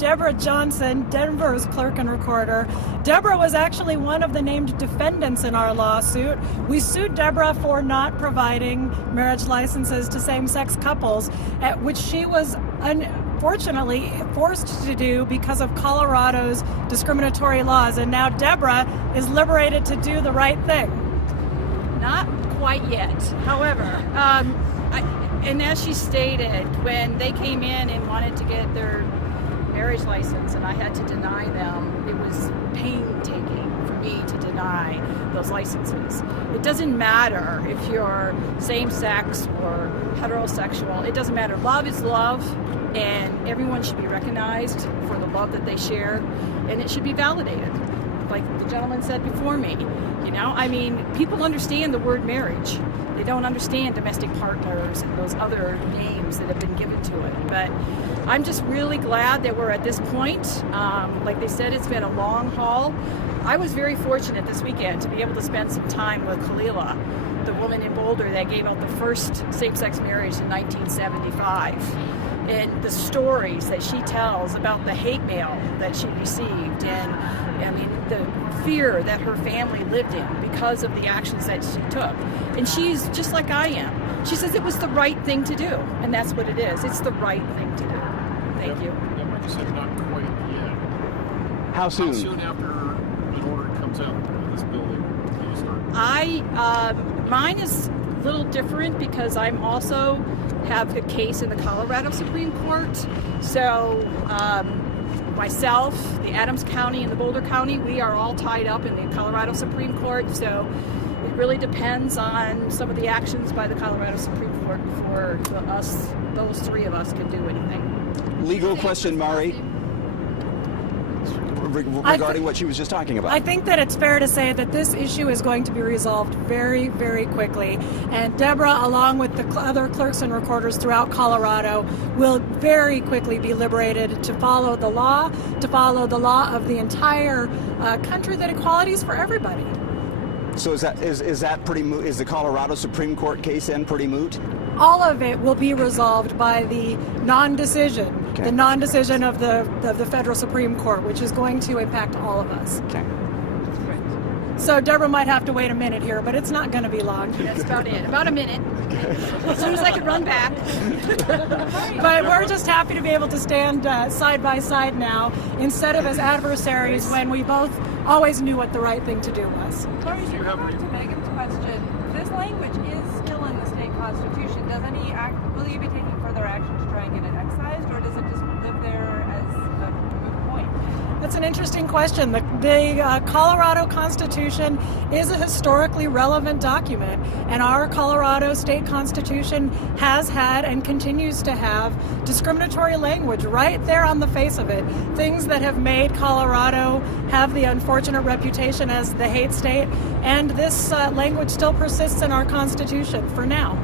Deborah Johnson, Denver's Clerk and Recorder. Deborah was actually one of the named defendants in our lawsuit. We sued Deborah for not providing marriage licenses to same-sex couples, which she was unfortunately forced to do because of Colorado's discriminatory laws. And now Deborah is liberated to do the right thing. Not quite yet. However, and as she stated, when they came in and wanted to get their marriage license and I had to deny them, it was painstaking for me to deny those licenses. It doesn't matter if you're same-sex or heterosexual. It doesn't matter. Love is love, and everyone should be recognized for the love that they share, and it should be validated. Like the gentleman said before me, I mean, people understand the word marriage. They don't understand domestic partners and those other names that have been given to it. But I'm just really glad that we're at this point. Like they said, it's been a long haul. I was very fortunate this weekend to be able to spend some time with Kalila, the woman in Boulder that gave out the first same-sex marriage in 1975. And the stories that she tells about the hate mail that she received, and I mean the fear that her family lived in because of the actions that she took. And she's just like I am. She says it was the right thing to do, and that's what it is. It's the right thing to do. Thank you. Deborah, you said not quite yet. How soon? How soon after an order comes out of this building do you start? Mine is a little different because I'm also have a case in the Colorado Supreme Court. So myself, the Adams County and the Boulder County, we are all tied up in the Colorado Supreme Court. So it really depends on some of the actions by the Colorado Supreme Court before us, those three of us, can do anything. Legal question, Mari, regarding what she was just talking about. I think that it's fair to say that this issue is going to be resolved very, very quickly. And Deborah, along with the other clerks and recorders throughout Colorado, will very quickly be liberated to follow the law of the entire country, that equality is for everybody. So is that pretty moot? Is the Colorado Supreme Court case then pretty moot? All of it will be resolved by the non-decision, Okay. the non-decision of the federal Supreme Court, which is going to impact all of us. Okay. So Deborah might have to wait a minute here, but it's not going to be long. That's about it. About a minute. As soon as I can run back. But we're just happy to be able to stand side by side now, instead of as adversaries when we both always knew what the right thing to do was. Sorry, to refer to Megan's question, this language is still in the state constitution. Will you be taking further action to try and get it excised, or does it just live there as a moot point? That's an interesting question. The Colorado Constitution is a historically relevant document, and our Colorado state constitution has had and continues to have discriminatory language right there on the face of it. Things that have made Colorado have the unfortunate reputation as the hate state, and this language still persists in our constitution for now.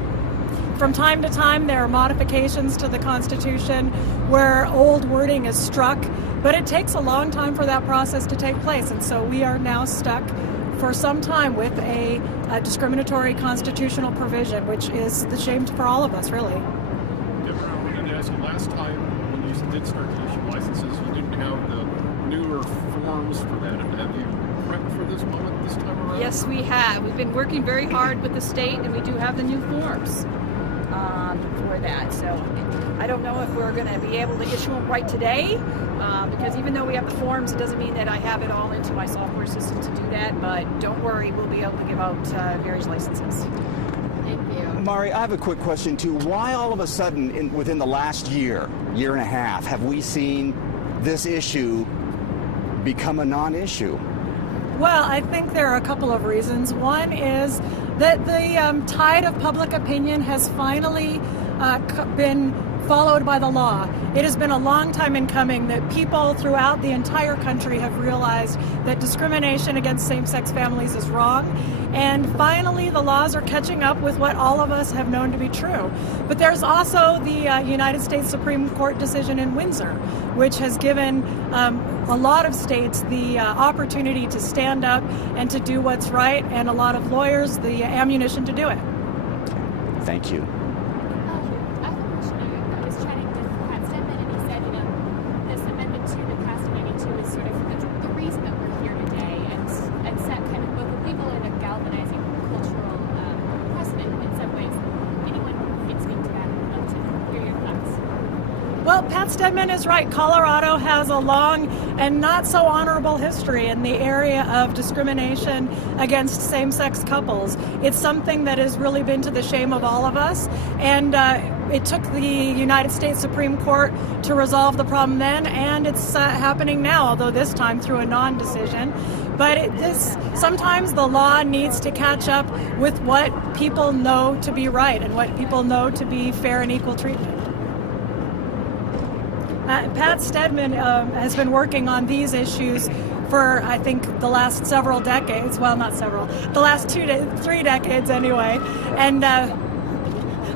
From time to time, there are modifications to the Constitution where old wording is struck, but it takes a long time for that process to take place, and so we are now stuck for some time with a discriminatory constitutional provision, which is the shame for all of us, really. Deborah, I wanted to ask you, last time when you did start to issue licenses, you didn't have the newer forms for that. Have you prepped for this moment this time around? Yes, we have. We've been working very hard with the state, and we do have the new forms for that. So I don't know if we're going to be able to issue them right today, because even though we have the forms, it doesn't mean that I have it all into my software system to do that. But don't worry, we'll be able to give out marriage licenses. Thank you. Mari, I have a quick question too. Why all of a sudden, within the last year and a half, have we seen this issue become a non-issue? Well, I think there are a couple of reasons. One is that the tide of public opinion has finally been followed by the law. It has been a long time in coming that people throughout the entire country have realized that discrimination against same-sex families is wrong. And finally, the laws are catching up with what all of us have known to be true. But there's also the United States Supreme Court decision in Windsor, which has given a lot of states the opportunity to stand up and to do what's right, and a lot of lawyers the ammunition to do it. Thank you. I was chatting with Pat Stedman, and he said, this Amendment 2 Pat Stedman is right. Colorado has a long and not so honorable history in the area of discrimination against same-sex couples. It's something that has really been to the shame of all of us, and it took the United States Supreme Court to resolve the problem then, and it's happening now, although this time through a non-decision. But sometimes the law needs to catch up with what people know to be right and what people know to be fair and equal treatment. Pat Stedman has been working on these issues for, I think, the last several decades. Well, not several. The last 3 decades, anyway. And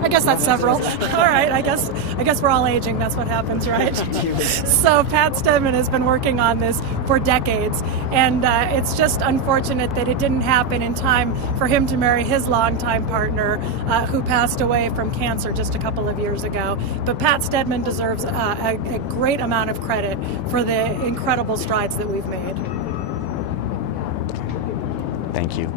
I guess that's several. All right, I guess we're all aging. That's what happens, right? So Pat Stedman has been working on this for decades, and it's just unfortunate that it didn't happen in time for him to marry his longtime partner, who passed away from cancer just a couple of years ago. But Pat Stedman deserves a great amount of credit for the incredible strides that we've made. Thank you.